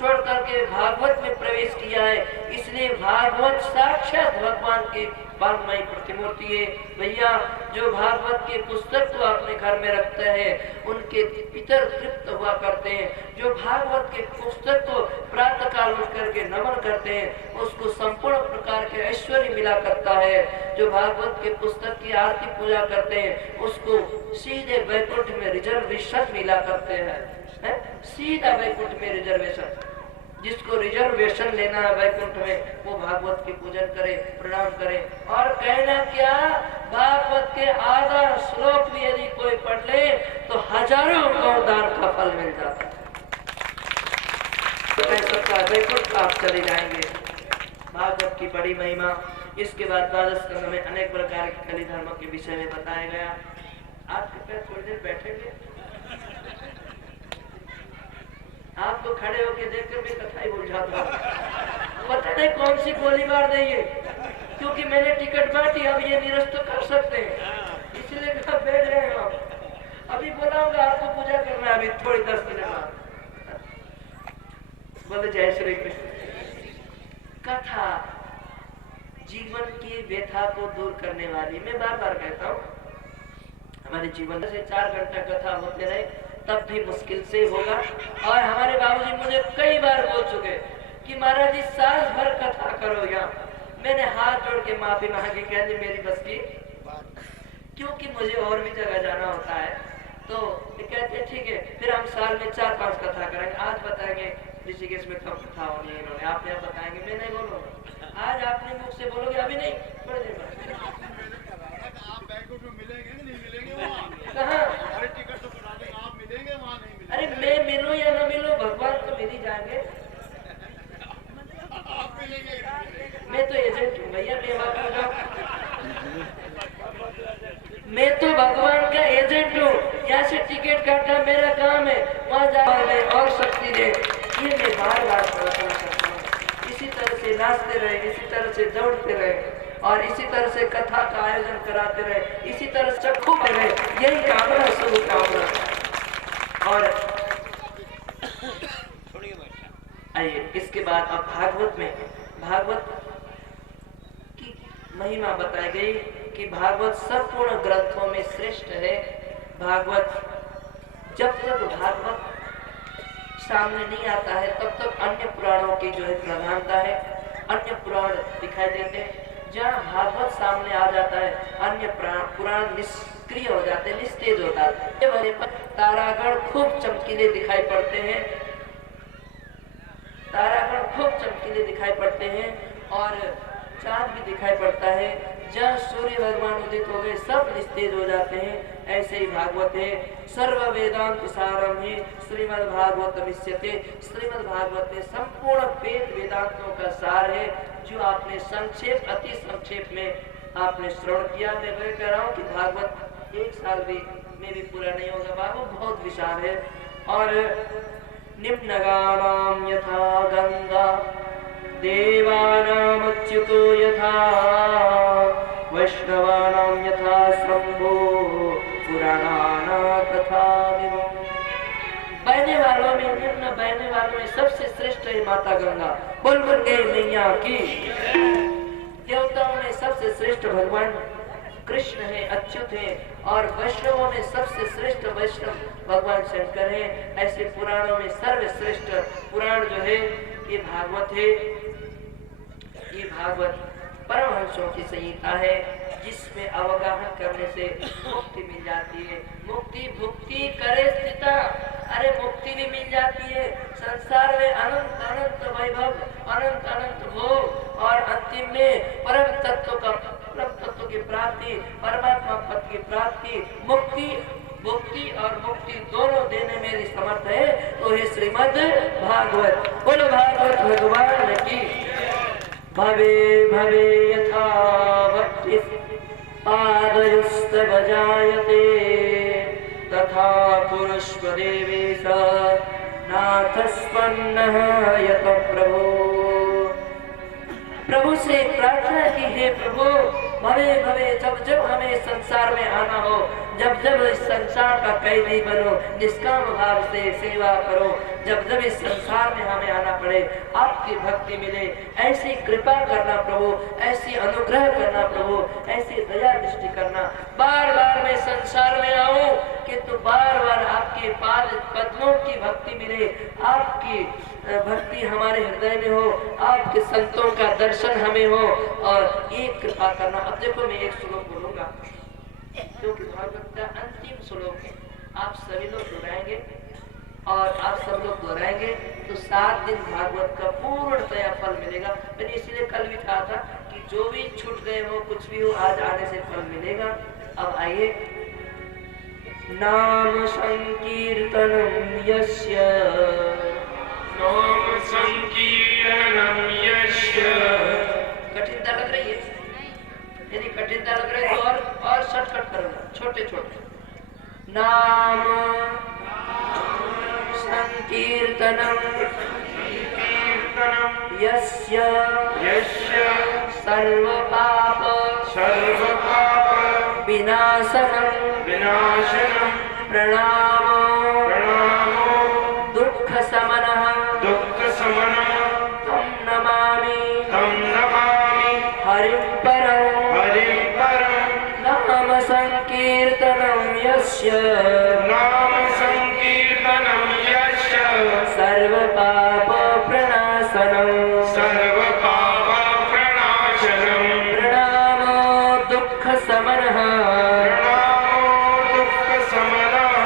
छोड़ करके भागवत में प्रवेश किया है, इसलिए भागवत साक्षात भगवान की वांगमयी प्रतिमूर्ति है। भैया जो भागवत के पुस्तक को अपने घर में रखते हैं उनके पितर तृप्त हुआ करते हैं। जो भागवत के पुस्तक को प्रातः काल उठ करके नमन करते हैं उसको संपूर्ण प्रकार के ऐश्वर्य मिला करता है। जो भागवत के पुस्तक की आरती पूजा करते हैं उसको सीधे वैकुंठ में रिजर्वेशन मिला करते हैं, सीधा वैकुंठ में रिजर्वेशन। जिसको रिजर्वेशन लेना है वैकुंठ में वो भागवत की पूजन करे, प्रणाम करे। और कहना क्या, भागवत के आधा श्लोक भी यदि कोई पढ़ ले तो हजारों गौदान का फल मिल जाता है। तो वैकुंठ आप चले जाएंगे। भागवत की बड़ी महिमा। इसके बाद द्वादश स्कंध में अनेक प्रकार के कली धर्मों के विषय में बताया गया। आप कृपया थोड़ी देर बैठेंगे। आप तो खड़े होके देखकर भी कथा ही भूल जाता हूँ। पता नहीं कौन सी गोली मार देंगे, क्योंक't मैंने टिकट बांटी, अब ये निरस्त कर सकते हैं, इसलिए बैठ रहे हैं आप। अभी बोलाऊंगा आपको पूजा करना है, अभी थोड़ी 10 मिनट बाद। बोले जय श्री कृष्ण। कथा जीवन की व्यथा को दूर करने वाली। मैं बार बार कहता हूँ हमारे जीवन से 4 घंटा कथा होते रहे तब भी मुश्किल से होगा। और हमारे बाबूजी मुझे कई बार बोल चुके कि महाराज जी साल भर कथा करो यहाँ। मैंने हाथ जोड़ के माफी मांगी, कह दी मेरी बस की, क्योंकि मुझे और भी जगह जाना होता है। तो कहते ठीक है, फिर हम साल में 4-5 कथा करेंगे। आज बताएंगे ऋषिकेश में कब कथा होनी है इन्होंने, आप यहाँ बताएंगे, मैं नहीं बोलूंगा। आज आपने मुख से बोलोगे, अभी नहीं, थोड़ी देर बाद। अरे मैं मिलूं या ना मिलूं, भगवान तो मिल ही जाएंगे। मैं तो एजेंट हूँ भैया, मैं तो भगवान का एजेंट हूँ। यहाँ से टिकट काटना मेरा काम है, वहाँ जाने और शक्ति दे, ये मैं बार बार करता हूँ। इसी तरह से नाचते रहे, इसी तरह से दौड़ते रहे और इसी तरह से कथा का आयोजन कराते रहे, इसी तरह से खूब रहे, यही कामना शुभ कामना। और आइए इसके बाद अब भागवत में भागवत की महिमा बताई गई कि भागवत संपूर्ण ग्रंथों में श्रेष्ठ है। भागवत जब तक भागवत सामने नहीं आता है तब तक अन्य पुराणों की जो है प्रधानता है, अन्य पुराण दिखाई देते हैं। जहाँ भागवत सामने आ जाता है अन्य पुराण निष्क्रिय हो जाते, निस्तेज हो जाते हैं। तारागण खूब चमकीले दिखाई पड़ते हैं, तारागण खूब चमकीले दिखाई पड़ते हैं और चांद भी दिखाई पड़ता है। जहाँ सूर्य भगवान उदित हो गए सब निस्तेज हो जाते हैं। ऐसे ही भागवत है। सर्व वेदांत सारम ही श्रीमद् भागवत विष्यते। श्रीमद् भागवत में संपूर्ण वेद वेदांतों का सार है, जो आपने संक्षेप अति संक्षेप में आपने श्रवण किया। मैं वही कह रहा हूँ कि भागवत 1 साल भी में भी पूरा नहीं होगा, बाबू बहुत विशाल है। और निम्नगानाम यथा गंगा देवानाम अच्युतो यथा वैष्णवानाम यथा शंभो पुराणाना तथा विभो। बहने वालों में निम्न, बहने वालों में सबसे श्रेष्ठ है माता गंगा। बोल बोल गए मैया की। देवताओं में सबसे श्रेष्ठ भगवान कृष्ण है, अच्युत है। और वैष्णवों में सबसे श्रेष्ठ वैष्णव भगवान शंकर है। ऐसे पुराणों में सर्वश्रेष्ठ पुराण जो है ये भागवत है। ये भागवत परमहंसों की संहिता है, जिसमें अवगाहन करने से मुक्ति मिल जाती है। मुक्ति भुक्ति करे स्थिता, अरे मुक्ति भी मिल जाती है। संसार में अनंत अनंत वैभव, अनंत अनंत भोग और अंतिम में परम तत्व की प्राप्ति, परमात्मा पद की प्राप्ति, मुक्ति मुक्ति और मुक्ति दोनों देने में समर्थ है। तो हे श्रीमद् भागवत। बोलो भागवत भगवान की। भवे भवे यथा भक्ति पादयुस्तव जायते तथा पुरुषदेवेश नाथस्पन्नः यत प्रभो। प्रभु से प्रार्थना की, हे प्रभु भवे भवे, जब जब हमें संसार में आना हो, जब जब इस संसार का कैदी बनो, निष्काम भाव से सेवा करो, जब जब इस संसार में हमें आना पड़े, आपकी भक्ति मिले, ऐसी कृपा करना प्रभु, ऐसी अनुग्रह करना प्रभु, ऐसी दया दृष्टि करना। बार बार मैं संसार में आऊं किंतु बार बार आपके पाद पद्मों की भक्ति मिले, आपकी भक्ति हमारे हृदय में हो, आपके संतों का दर्शन हमें हो, और एक कृपा करना। अब देखो मैं एक श्लोक बोलूंगा क्योंकि भागवत का अंतिम श्लोक है, आप सभी लोग दोहराएंगे और आप सब लोग दोहराएंगे तो 7 दिन भागवत का पूर्णतया फल मिलेगा। मैंने इसीलिए कल भी कहा था कि जो भी छूट गए हो, कुछ भी हो, आज आने से फल मिलेगा। अब आइए, नाम संकीर्तनम यस्य, नाम संकीर्तनम यस्य। कठिनता लग रही है? यदि कठिनता लग रही है तो और शॉर्टकट करूंगा, छोटे छोटे। नाम संकीर्तनम यस्य सर्व पाप विनाशनम प्रणामो दुःख शमनः तं नमामि हरिं परं। नाम संकीर्तनं यस्य सर्व पाप प्रणाशनम् प्रणामो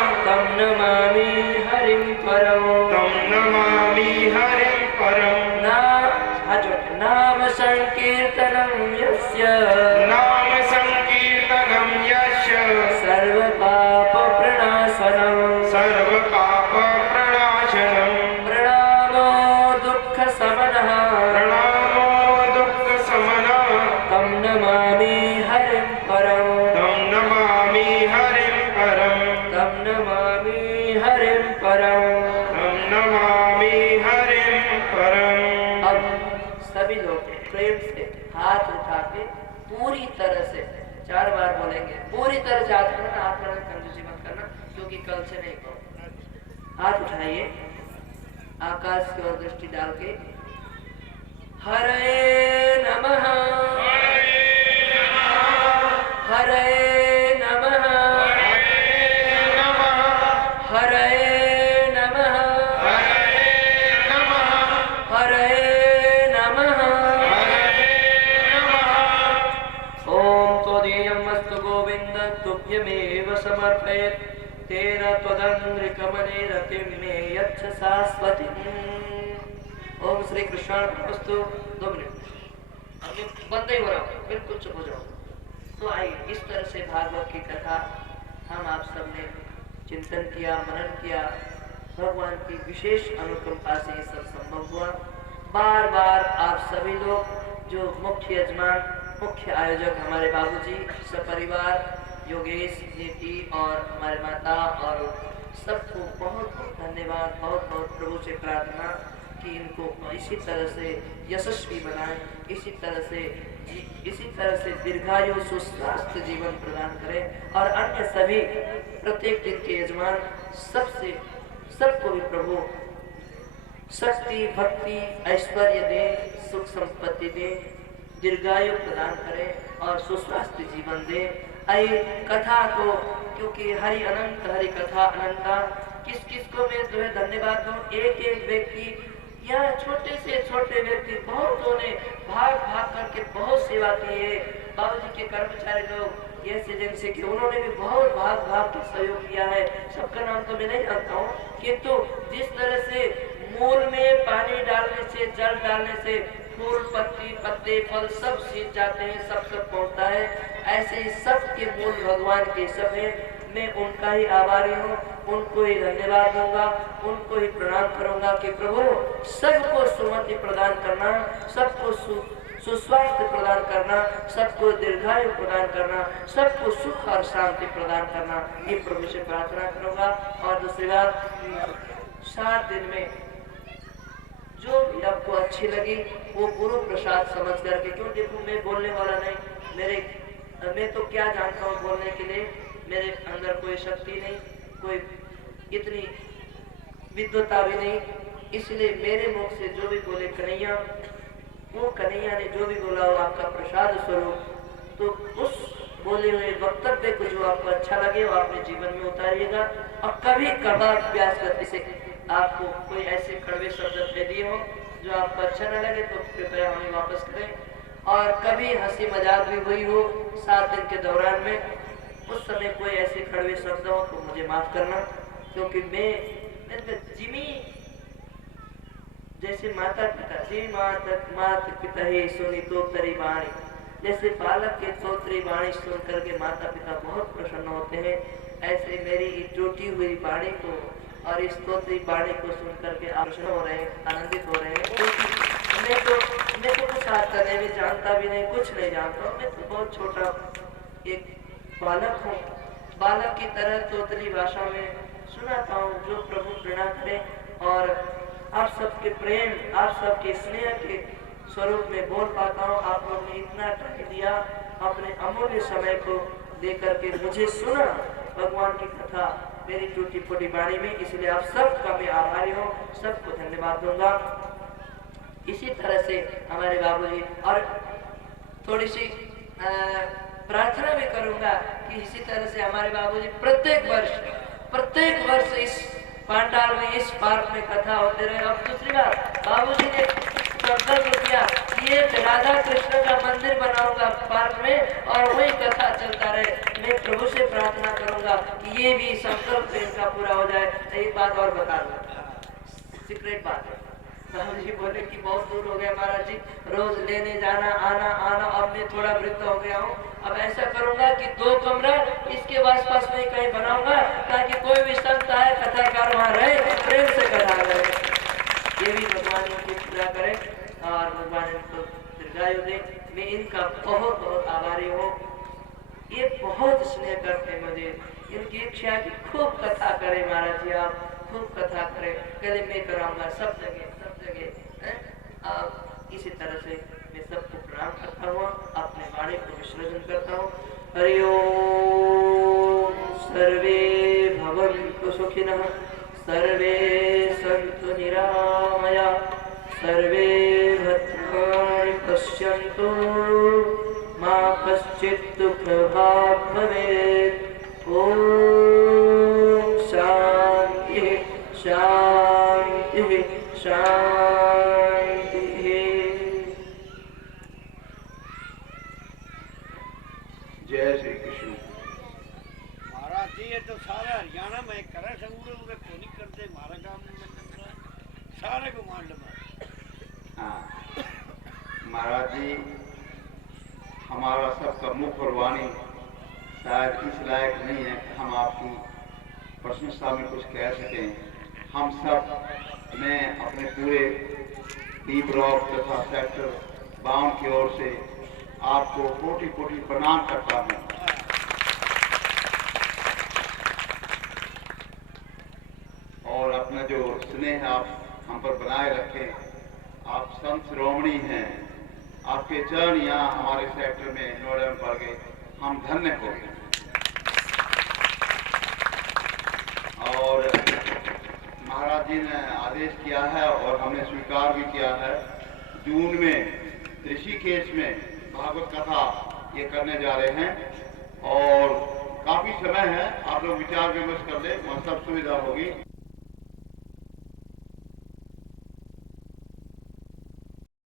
दुःख शमनः तं नमामि हरिं परं। नाम संकीर्तनं यस्य सर्व पाप प्रणाशनम् प्रणामो दुःख शमनः तं नमामि हरिं परं। तं नमामि हरिं परं। अब सभी लोग प्रेम से हाथ उठा के पूरी तरह से 4 बार बोलेंगे, पूरी तरह से हाथ उठाना, हाथ उठाने में कंजूसी मत करना क्योंकि कल से नहीं कहो। हाथ उठाइए, आकाश की ओर दृष्टि डाल के, हरे नमः हरे नमः हरे नमः हरे नमः। ओम त्वदीयमस्तु गोविंद तुभ्यमेव समर्पयेत्, तेन त्वदङ्घ्रिकमने रतिं मे यच्छ शाश्वतीम्। ओम श्री कृष्णार्पणमस्तु। 2 मिनट अभी बंद ही हो रहा हूँ, बिल्कुल चुप हो जाओ। तो आइए, इस तरह से भागवत की कथा हम आप सबने चिंतन किया, मनन किया, भगवान की विशेष अनुकंपा से ये सब संभव हुआ। बार बार आप सभी लोग, जो मुख्य यजमान, मुख्य आयोजक हमारे बाबूजी, सपरिवार योगेश नीति और हमारे माता और सबको बहुत बहुत धन्यवाद। बहुत बहुत प्रभु से प्रार्थना कि इनको इसी तरह से यशस्वी बनाएं, इसी तरह से दीर्घायु सुस्वास्थ्य जीवन प्रदान करें, और अन्य सभी प्रत्येक दिन के यजमान सबको भी प्रभु शक्ति, भक्ति, ऐश्वर्य दे, सुख संपत्ति दे, दीर्घायु प्रदान करें और सुस्वास्थ्य जीवन दे। आई कथा को, क्योंकि हरि अनंत, हरि कथा अनंता, किस किस को मैं जो है धन्यवाद दूं। एक एक व्यक्ति, यहाँ छोटे से छोटे व्यक्ति बहुतों ने भाग भाग करके बहुत सेवा की है। बाबूजी के कर्मचारी लोग ये एजेंसी के, उन्होंने भी बहुत भाग भाग के सहयोग किया है। सबका नाम तो मैं नहीं जानता हूँ, किंतु जिस तरह से मूल में पानी डालने से, जल डालने से फूल, पत्ती, पत्ते, फल सब सींच जाते हैं, सब पहुँचता है, ऐसे ही सबके मूल भगवान के सब है। मैं उनका ही आभारी हूँ, उनको ही धन्यवाद दूंगा, उनको ही प्रणाम करूंगा कि प्रभु सबको सुमति प्रदान करना, सबको सुस्वास्थ्य प्रदान करना, सबको दीर्घायु प्रदान करना, सबको सुख और शांति प्रदान करना, ये प्रभु से प्रार्थना करूंगा। और दूसरी बात, 7 दिन में जो भी आपको अच्छी लगी वो गुरु प्रसाद समझ करके, क्यों देखो मैं बोलने वाला नहीं, मैं तो क्या जानता हूँ बोलने के लिए, मेरे अंदर कोई शक्ति नहीं, कोई इतनी विद्वता भी नहीं, इसलिए मेरे मुख से जो भी बोले कन्हैया, वो कन्हैया ने जो भी बोला वो आपका प्रसाद स्वरूप। तो उस बोले हुए वक्तव्य को जो आपको अच्छा लगे वो अपने जीवन में उतारिएगा। और कभी कभार व्यास गति से आपको कोई ऐसे कड़वे शब्द दे दिए हो जो आपको अच्छा न लगे तो कृपया हमें वापस करें। और कभी हंसी मजाक भी हुई हो 7 दिन के दौरान में, उस समय कोई ऐसे कड़वे शब्द हो तो मुझे माफ करना, क्योंकि मैं जिमी जैसे माता पिता जी मात पिता ही सुनी तोतरी वाणी, जैसे बालक के तोतरी वाणी सुन करके माता पिता बहुत प्रसन्न होते हैं, ऐसे मेरी इस टूटी हुई वाणी को और इस तोतरी वाणी को सुन करके आप प्रसन्न हो रहे हैं, आनंदित हो रहे हैं। मैं तो कुछ आता नहीं, मैं जानता भी नहीं, कुछ नहीं जानता हूँ। मैं तो बहुत छोटा एक बालक हूँ, बालक की तरह तोतरी भाषा में सुनाता हूँ जो प्रभु प्रेरणा करें और आप सबके प्रेम, आप सबके स्नेह के स्वरूप में बोल पाता हूँ। आप लोगों ने इतना टाइम दिया, अपने अमूल्य समय को देकर के मुझे सुना भगवान की कथा मेरी टूटी फूटी वाणी में, इसलिए आप सबका मैं आभारी हूँ, सबको धन्यवाद दूंगा। इसी तरह से हमारे बाबूजी, और थोड़ी सी प्रार्थना भी करूंगा कि इसी तरह से हमारे बाबूजी प्रत्येक वर्ष इस पांडाल में, इस पार्क में कथा होते रहे। और दूसरी बात, बाबूजी ने संकल्प किया कि ये राधा कृष्ण का मंदिर बनाऊंगा पार्क में और वही कथा चलता रहे। मैं प्रभु से प्रार्थना करूंगा कि ये भी संकल्प इनका पूरा हो जाए। एक बात और बता दूं, सीक्रेट बात है। बाबूजी बोले कि बहुत दूर हो गया महाराज जी, रोज लेने जाना आना आना, अब मैं थोड़ा वृद्ध हो गया हूँ। अब ऐसा करूंगा कि 2 कमरा इसके आसपास में कहीं बनाऊंगा ताकि कोई भी संत आए कथाकार वहाँ रहे, प्रेम से कथा करे। ये भी भगवान इनकी पूजा करे और भगवान इनको दीर्घायु दे। मैं इनका बहुत बहुत आभारी हूँ। ये बहुत स्नेह करते हैं मुझे, इनकी इच्छा की खूब कथा करे महाराज जी, आप खूब कथा करे, कहले मैं कराऊंगा सब जगह इसी तरह से मैं सबको प्रणाम करता हूँ, अपने वाणी को विसर्जन करता हूँ। हरि ओम। सर्वे भवन्तु सुखिनः, सर्वे सन्तु निरामया, सर्वे भद्राणि पश्यन्तु, मा कश्चित् दुःखभाग् भवेत्। ओम शांति शांति शांति। जय श्री कृष्ण। महाराज जी ये तो सारा हरियाणा में करे संगूरे को नहीं करते, हमारा काम सारे को मान लो। हाँ महाराज जी, हमारा सबका मुख और वाणी शायद इस लायक नहीं है कि हम आपकी प्रशंसा में कुछ कह सकें। हम सब, मैं अपने पूरे डी ब्लॉक तथा सेक्टर 52 की ओर से आपको कोटि कोटि प्रणाम करता हूँ। और अपना जो स्नेह आप हम पर बनाए रखें। आप संत शिरोमणि हैं, आपके चरण यहाँ हमारे सेक्टर में नोएडा में पड़ गए, हम धन्य हो गए। और महाराज जी ने आदेश किया है और हमने स्वीकार भी किया है, जून में ऋषिकेश में भागवत कथा ये करने जा रहे हैं और काफी समय है, आप लोग विचार विमर्श कर ले, वहाँ सब सुविधा होगी।